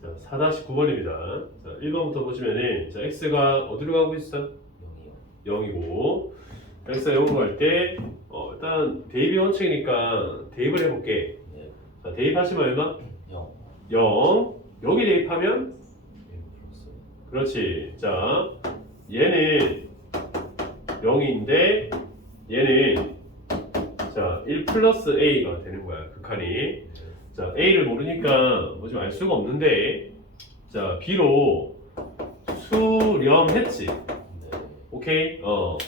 자, 4-9번입니다. 자, 1번부터 보시면은 자, x가 어디로 가고 있어? 0이요. 0이고 x가 0으로 갈 때 어, 일단 대입이 원칙이니까 대입을 해볼게. 네. 자, 대입하시면 얼마? 0. 0. 여기 대입하면 1 플러스. 그렇지. 자, 얘는 0인데 얘는 자, 1 플러스 a가 되는 거야. 극한이. 자, a를 모르니까 뭐 좀 알 수가 없는데 자, b로 수렴했지. 네. 오케이? 어.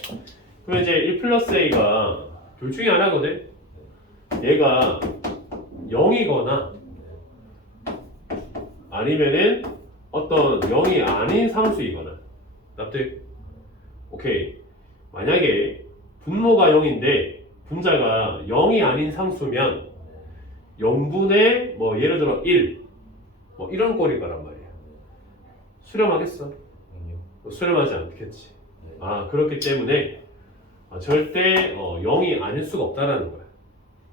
그러면 이제 1 플러스 a가 둘 중에 하나거든. 얘가 0이거나 아니면은 어떤 0이 아닌 상수이거나 납득? 오케이. 만약에 분모가 0인데 분자가 0이 아닌 상수면 0분의 뭐 예를 들어 1, 뭐 이런 꼴일 거란 말이야. 수렴하겠어? 아니요. 수렴하지 않겠지. 네. 아 그렇기 때문에 아, 절대 어, 0이 아닐 수가 없다라는 거야.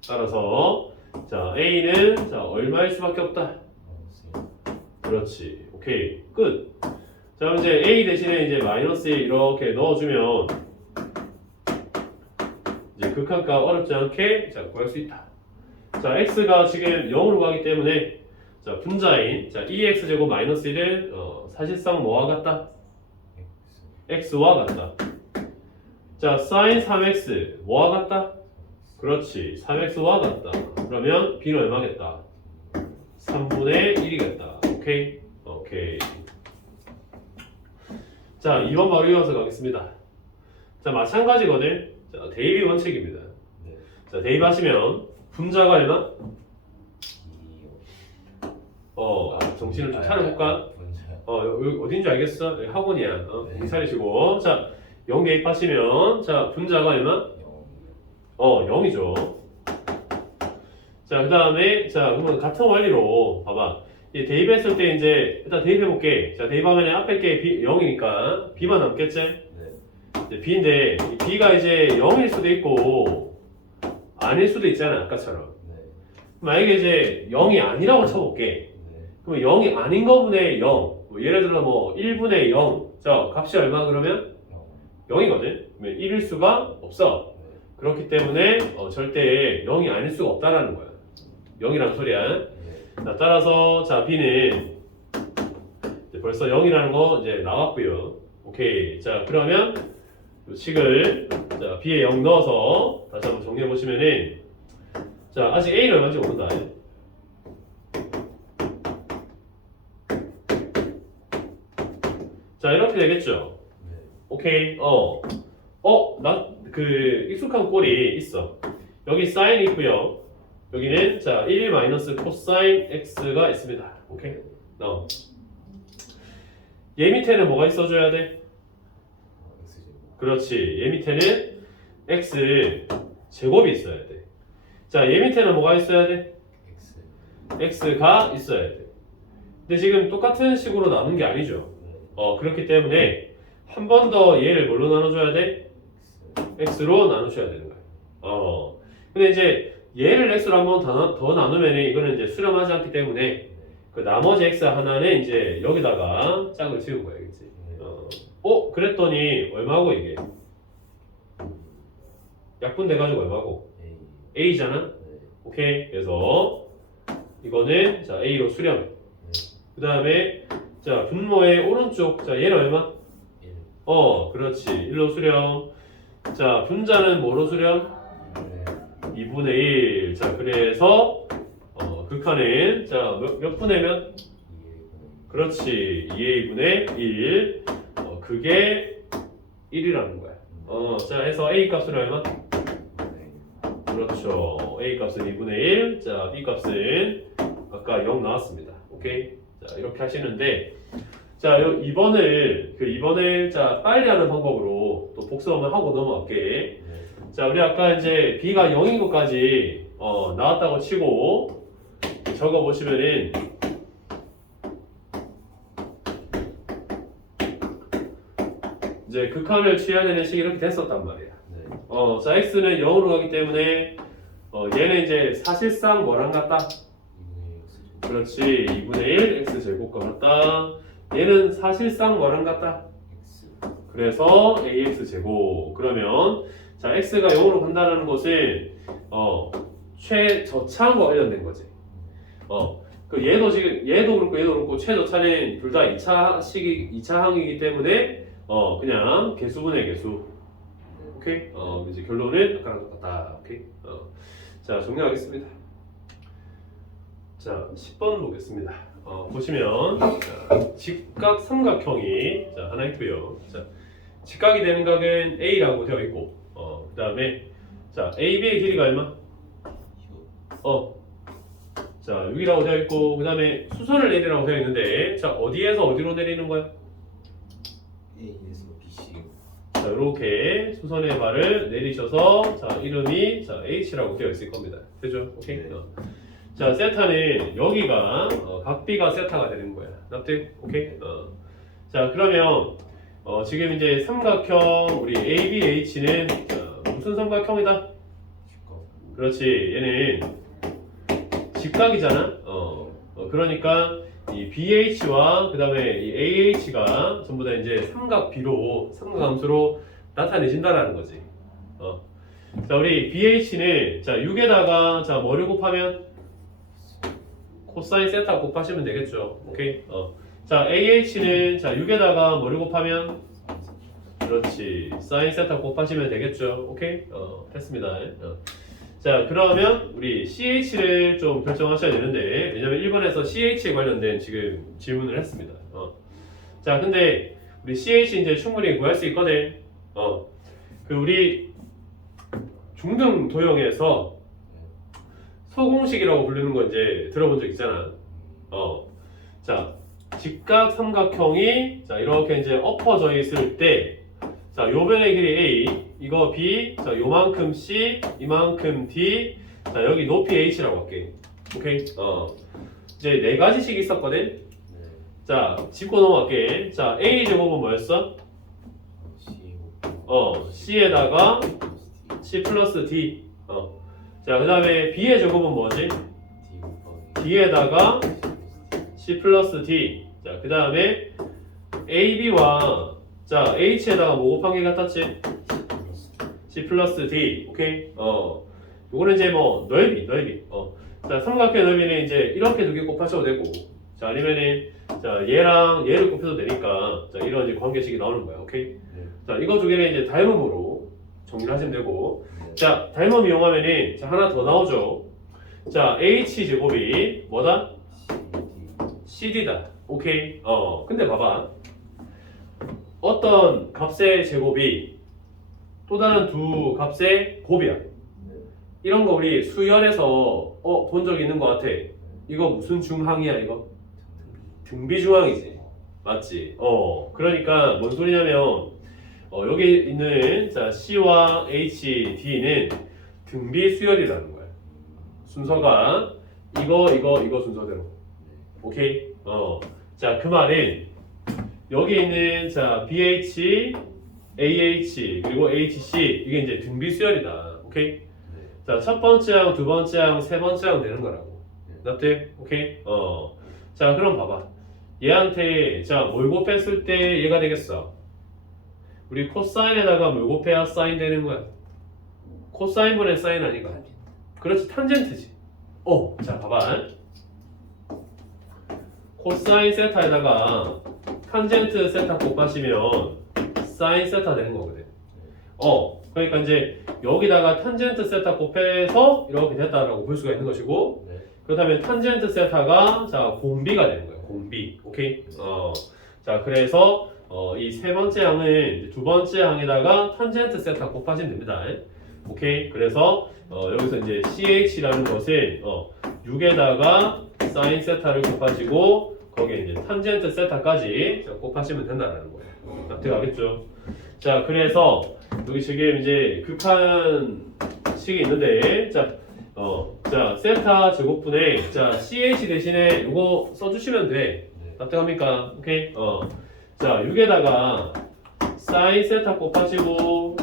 따라서 자 A는 자 얼마일 수밖에 없다. 그렇지. 오케이 끝. 자 그럼 이제 A 대신에 이제 마이너스 1 이렇게 넣어주면 이제 극한값 어렵지 않게 자 구할 수 있다. 자 x가 지금 0으로 가기 때문에 자 분자인 자 2x 제곱 마이너스 1은 어, 사실상 뭐와 같다? X. x와 같다. 자, sin 3x 뭐와 같다? 그렇지, 3x와 같다. 그러면 b는 얼마겠다? 3분의 1이겠다. 오케이? 오케이. 자, 2번 바로 이어서 가겠습니다. 자, 마찬가지거든. 자, 대입이 원칙입니다. 네. 자, 대입하시면 분자가 얼마? 2요. 어, 정신을 좀 차려볼까? 분자요. 어, 여기 어딘지 알겠어? 여기 학원이야. 어, 네. 정신 차리시고. 자, 0 대입하시면, 자, 분자가 얼마? 0. 어, 0이죠. 자, 그 다음에, 자, 그러면 같은 원리로, 봐봐. 이 대입했을 때 이제, 일단 대입해볼게. 자, 대입하면 앞에 게 B, 0이니까, B만 남겠지? 네. 이제 B인데, 이 B가 이제 0일 수도 있고, 아닐 수도 있잖아, 아까처럼. 네. 만약에 이제 0이 아니라고 쳐볼게. 네. 그럼 0이 아닌 거분의 0. 뭐 예를 들어 뭐 1분의 0. 자, 값이 얼마 그러면? 0. 0이거든? 그러면 1일 수가 없어. 네. 그렇기 때문에 어, 절대 0이 아닐 수가 없다라는 거야. 0이란 소리야. 네. 자, 따라서 자 B는 벌써 0이라는 거 이제 나왔고요. 오케이. 자 그러면 요 식을 자 B에 0 넣어서 다시 한번 정리해 보시면은 자 아직 A는 얼마인지 모른다. 자 이렇게 되겠죠. 네. 오케이. 어. 어, 나 그 익숙한 꼴이 있어. 여기 사인이 있고요. 여기는 자, 1 마이너스 코사인 x가 있습니다. 오케이. 어. 얘 밑에는 뭐가 있어 줘야 돼? 그렇지. 얘 밑에는 x 제곱이 있어야 돼. 자, 얘 밑에는 뭐가 있어야 돼? X. x가 있어야 돼. 근데 지금 똑같은 식으로 나눈 게 아니죠. 네. 어, 그렇기 때문에 한 번 더 얘를 뭘로 나눠 줘야 돼? X. x로 나누셔야 되는 거예요. 어. 근데 이제 얘를 x로 한 번 더, 더 나누면 이거는 이제 수렴하지 않기 때문에 네. 그 나머지 x 하나는 이제 여기다가 짝을 지은 거예요, 그치? 네. 어. 어? 그랬더니 얼마고 이게? 약분 돼가지고 얼마고? A. a잖아? 네. 오케이. 그래서 이거는 자 a로 수렴. 그 다음에 자 분모의 오른쪽 자 얘는 얼마? 1. 어, 그렇지. 1로 수렴. 자 분자는 뭐로 수렴? 2분의 2분의 1. 자, 그래서 어, 극한은 자, 몇, 몇 분의 몇? 2의 그렇지. 2의 2분의 1. 어, 그게 1이라는 거야. 어, 자, 해서 A 값은 얼마? 그렇죠. A 값은 2분의 1. 자, B 값은 아까 0 나왔습니다. 오케이? 자, 이렇게 하시는데 자, 요 2번을 그 2번을 자, 빨리 하는 방법으로 또 복습 한번 하고 넘어갈게. 자, 우리 아까 이제 b가 0인 것까지 어, 나왔다고 치고 적어 보시면은 이제 극한을 취해야 되는 식이 이렇게 됐었단 말이야. 네. 어, 자 x는 0으로 가기 때문에 어, 얘는 이제 사실상 뭐랑 같다? 2분의 1 X 제곱. 그렇지, 2분의 1 x 제곱과 얘는 사실상 뭐랑 같다? 그래서 ax 제곱 그러면 자 x가 0으로 간다는 것은 어 최저차항과 관련된 거지. 어 그 얘도 지금 얘도 그렇고 얘도 그렇고 최저차는 둘 다 2차식이 2차항이기 때문에 어 그냥 개수분의 개수. 오케이. 어 이제 결론은 아까랑 똑같다. 오케이. 어자 정리하겠습니다. 자 10번 보겠습니다. 어 보시면 자, 직각 삼각형이 자 하나 있고요. 자 직각이 되는 각은 A라고 되어 있고, 어, 그 다음에, 자, AB의 길이가 얼마? 어, 자, 6이라고 되어 있고, 그 다음에 수선을 내리라고 되어 있는데, 자, 어디에서 어디로 내리는 거야? A에서 BC. 자, 이렇게 수선의 발을 내리셔서, 자, 이름이, 자, H라고 되어 있을 겁니다. 되죠? 오케이? 네. 어. 자, 세타는 여기가, 어, 각비가 세타가 되는 거야. 납득? 오케이? 어. 자, 그러면, 어, 지금 이제 삼각형, 우리 ABH는, 자, 무슨 삼각형이다? 직각. 그렇지. 얘는 직각이잖아. 어, 어, 그러니까 이 BH와 그 다음에 이 AH가 전부 다 이제 삼각 비로 삼각함수로 나타내진다라는 거지. 어. 자, 우리 BH는 자 6에다가 자 뭐를 곱하면 코사인 세타 곱하시면 되겠죠. 오케이. 어. 자 AH는 자 6에다가 뭐를 곱하면 그렇지. 사인 세타 곱하시면 되겠죠. 오케이. 어, 됐습니다. 어. 자 그러면 우리 CH를 좀 결정하셔야 되는데 왜냐면 1번에서 CH에 관련된 지금 질문을 했습니다. 어. 자 근데 우리 CH 이제 충분히 구할 수 있거든. 어. 그 우리 중등 도형에서 소공식이라고 부르는 거 이제 들어본 적 있잖아. 어. 자 직각 삼각형이 자 이렇게 이제 엎어져 있을 때 자, 요 변의 길이 A, 이거 B, 자, 요만큼 C, 이만큼 D, 자, 여기 높이 H라고 할게. 오케이? 어. 이제 네 가지씩 있었거든? 네. 자, 짚고 넘어갈게. 자, A 제곱은 뭐였어? 어, C에다가 C 플러스 D. 어. 자, 그 다음에 B의 제곱은 뭐지? D에다가 C 플러스 D. 자, 그 다음에 AB와 자, H에다가 뭐게 같았지? C 플러스 D, 오케이? 어, 요거는 이제 뭐 넓이, 넓이. 어, 자 삼각형 넓이는 이제 이렇게 두 개 곱하셔도 되고, 자 아니면은 자 얘랑 얘를 곱해도 되니까 자 이런 이제 관계식이 나오는 거야, 오케이? 네. 자 이거 두 개는 이제 닮음으로 정리를 하시면 되고, 네. 자 닮음 이용하면은 자 하나 더 나오죠. 자 H 제곱이 뭐다? CD다. 오케이. 어, 근데 봐봐. 어떤 값의 제곱이 또 다른 두 값의 곱이야. 네. 이런 거 우리 수열에서 어, 본 적 있는 것 같아. 이거 무슨 중항이야, 이거? 등비 중항이지. 맞지? 어, 그러니까 뭔 소리냐면 어, 여기 있는 자, C와 H, D는 등비 수열이라는 거야. 순서가 이거, 이거, 이거 순서대로. 오케이? 어. 자, 그 말은 여기 있는 자, BH, AH, 그리고 HC 이게 이제 등비 수열이다. 오케이? 네. 자, 첫 번째 항, 두 번째 항, 세 번째 항 되는 거라고. 네. 납득? 오케이? 어. 자, 그럼 봐봐. 얘한테 자, 뭘 곱했을 때 얘가 되겠어. 우리 코사인에다가 뭘 곱해야 사인 되는 거야. 코사인분의 사인 아니가? 그렇지, 탄젠트지. 어, 자, 봐봐. 코사인 세타에다가 탄젠트 세타 곱하시면 사인 세타 되는 거거든. 어, 그러니까 이제 여기다가 탄젠트 세타 곱해서 이렇게 됐다라고 볼 수가 있는 것이고, 네. 그렇다면 탄젠트 세타가 자 공비가 되는 거예요. 공비, 오케이. 어, 자 그래서 어, 이 세 번째 이제 두 번째 항에다가 탄젠트 세타 곱하시면 됩니다. 오케이. 그래서 어, 여기서 이제 CH라는 것은 어, 6에다가 사인 세타를 곱하시고 거기에 이제 탄젠트 세타까지 자, 곱하시면 된다는 거예요. 납득하겠죠? 자, 그래서 여기 지금 이제 극한식이 있는데 자, 어, 자 세타 제곱분의 자 CH 대신에 이거 써주시면 돼. 네. 납득합니까? 오케이. 어, 자 6에다가 사인 세타 곱하시고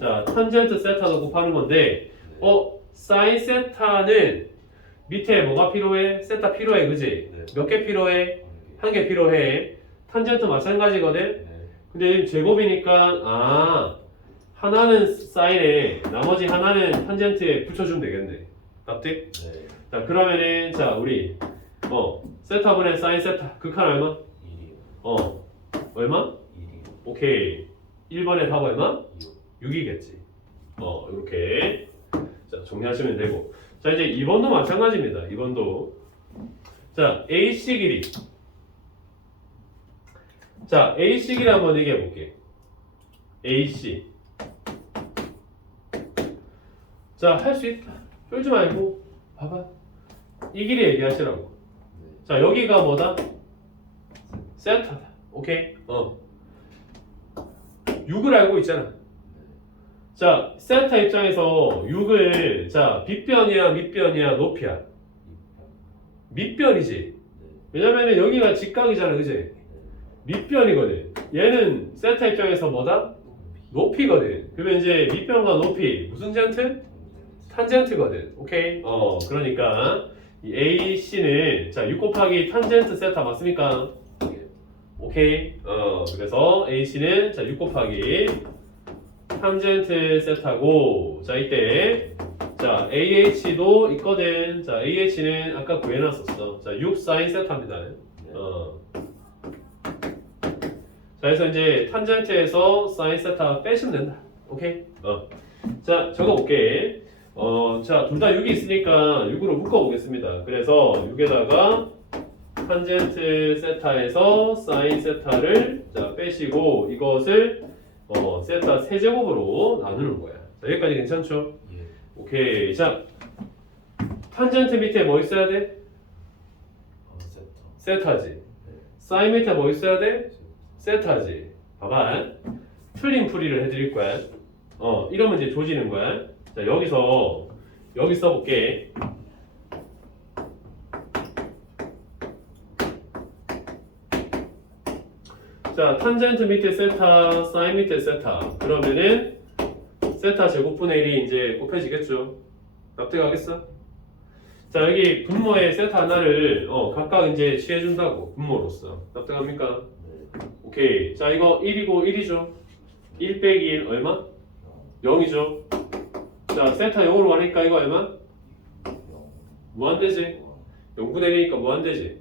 자 탄젠트 세타도 곱하는 건데 어 사인 세타는 밑에 뭐가 필요해? 세타 필요해, 그지? 네. 몇 개 필요해? 한 개 필요해. 탄젠트 마찬가지거든. 네. 근데 지금 제곱이니까 아 하나는 사인에 나머지 하나는 탄젠트에 붙여주면 되겠네. 납득? 네. 자 그러면은 자 우리 어 세타분의 사인 세타 극한 얼마? 1이요. 어 얼마? 1이요. 오케이 1번의 답 얼마? 6. 6이겠지. 어 이렇게 자 정리하시면 되고 자 이제 2번도 마찬가지입니다. 2번도 자 AC 길이 자 AC 길이 한번 얘기해 볼게. AC 자 할 수 있다. 쫄지 말고 봐봐 이 길이 얘기하시라고. 네. 자 여기가 뭐다? 세타다. 오케이 어 6을 알고 있잖아. 자, 세타 입장에서 6을 자 빗변이야 밑변이야 높이야 2편. 밑변이지. 네. 왜냐면은 여기가 직각이잖아, 그지? 밑변이거든. 얘는 세타 입장에서 뭐다? 높이거든. 그러면 이제 밑변과 높이 무슨 젠트? 탄젠트거든. 오케이. 어, 그러니까 이 AC는 자 6 곱하기 탄젠트 세타 맞습니까? 네. 오케이. 어, 그래서 AC는 자, 6 곱하기 탄젠트 세타고 자, 이때 자, AH도 있거든. 자, AH는 아까 구해놨었어. 자, 6 사인 세타입니다. 네. 어. 자, 그래서 이제 탄젠트에서 사인 세타 빼시면 된다. 오케이? 어. 자, 적어볼게. 어, 자, 둘 다 6이 있으니까 6으로 묶어보겠습니다. 그래서 6에다가 탄젠트 세타에서 사인 세타를 자, 빼시고 이것을 어, 세타 세제곱으로 나누는 거야. 자, 여기까지 괜찮죠? 예. 오케이. 자, 탄젠트 밑에 뭐 있어야 돼? 어, 세터. 세타지. 네. 사인 밑에 뭐 있어야 돼? 세타지. 봐봐. 틀린 풀이를 해드릴 거야. 어, 이러면 이제 조지는 거야. 자, 여기서 여기 써볼게. 자, 탄젠트 밑에 세타, 사인 밑에 세타. 그러면은 세타 제곱분의 1이 이제 곱해지겠죠. 납득하겠어? 자, 여기 분모의 세타 하나를 어, 각각 이제 취해준다고 분모로서. 납득합니까? 네. 오케이. 자, 이거 1이고 1이죠. 1 빼기 1 얼마? 영. 0이죠. 자, 세타 0으로 가니까 이거 얼마? 영. 무한대지. 영. 0분의 1이니까 무한대지.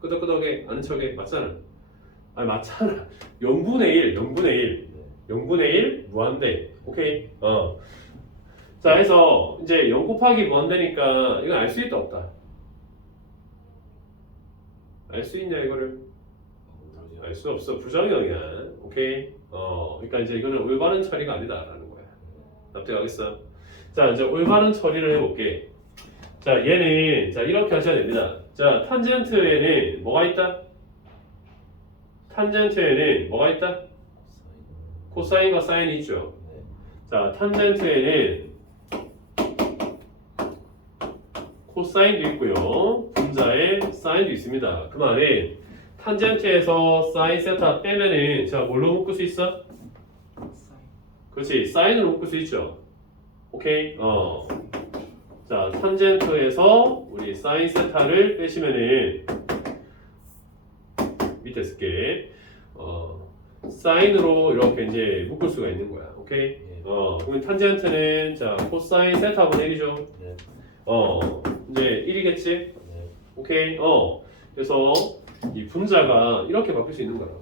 끄덕끄덕해. 아는 척해. 맞잖아. 아니, 맞잖아. 0분의 1, 0분의 1. 네. 0분의 1 무한대. 오케이. 어. 자, 해서 이제 0 곱하기 무한대니까 이건 알 수 있다 없다. 알 수 있냐 이거를? 알 수 없어. 부정형이야. 오케이. 어, 그러니까 이제 이거는 올바른 처리가 아니다라는 거야. 납득하겠어? 자, 이제 올바른 처리를 해볼게. 자, 얘는 자 이렇게 하셔야 됩니다. 자, 탄젠트에는 뭐가 있다? 탄젠트에는 뭐가 있다? 사인. 코사인과 사인이 있죠. 네. 자, 탄젠트에는 코사인도 있고요. 분자에 사인도 있습니다. 그 말은 탄젠트에서 사인 세타 빼면은 자 뭘로 묶을 수 있어? 그렇지 사인으로 묶을 수 있죠. 오케이. 어. 자 탄젠트에서 우리 사인 세타를 빼시면은 밑에 쓸게. 어 사인으로 이렇게 이제 묶을 수가 있는 거야. 오케이. 예. 어, 그러면 탄젠트는 자 코사인 세타분의 1이죠. 네. 어, 이제 1이겠지? 네. 오케이. 어, 그래서 이 분자가 이렇게 바뀔 수 있는 거야. 네.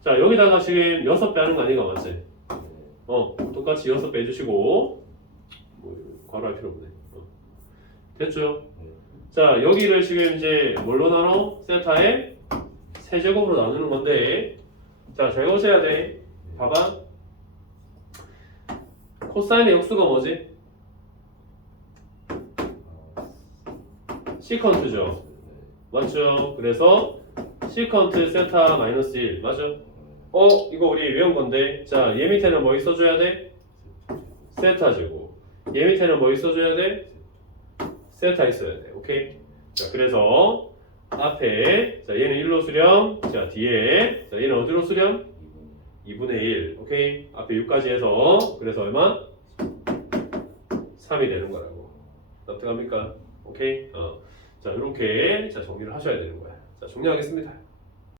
자, 여기다가 지금 6배 하는 거 아닌가 맞지? 네. 어, 똑같이 6배 해주시고 뭐 괄호 할 필요 없네. 어. 됐죠? 네. 자, 여기를 지금 이제 뭘로 나눠? 세타의 세제곱으로 나누는 건데 자, 잘 보셔야 돼. 봐봐. 코사인의 역수가 뭐지? 시컨트죠. 맞죠? 그래서 시컨트 세타 마이너스 1 맞죠? 어 이거 우리 외운 건데 자 얘 밑에는 뭐 있어줘야 돼? 세타 제곱 얘 밑에는 뭐 있어줘야 돼? 세타 있어야 돼 오케이? 자 그래서 앞에 자 얘는 1로 수렴 자 뒤에 자 얘는 어디로 수렴? 2분의 1 오케이? 앞에 6까지 해서 그래서 얼마? 3이 되는 거라고 납득합니까? 오케이? 어. 자 이렇게 자 정리를 하셔야 되는 거야 자 정리하겠습니다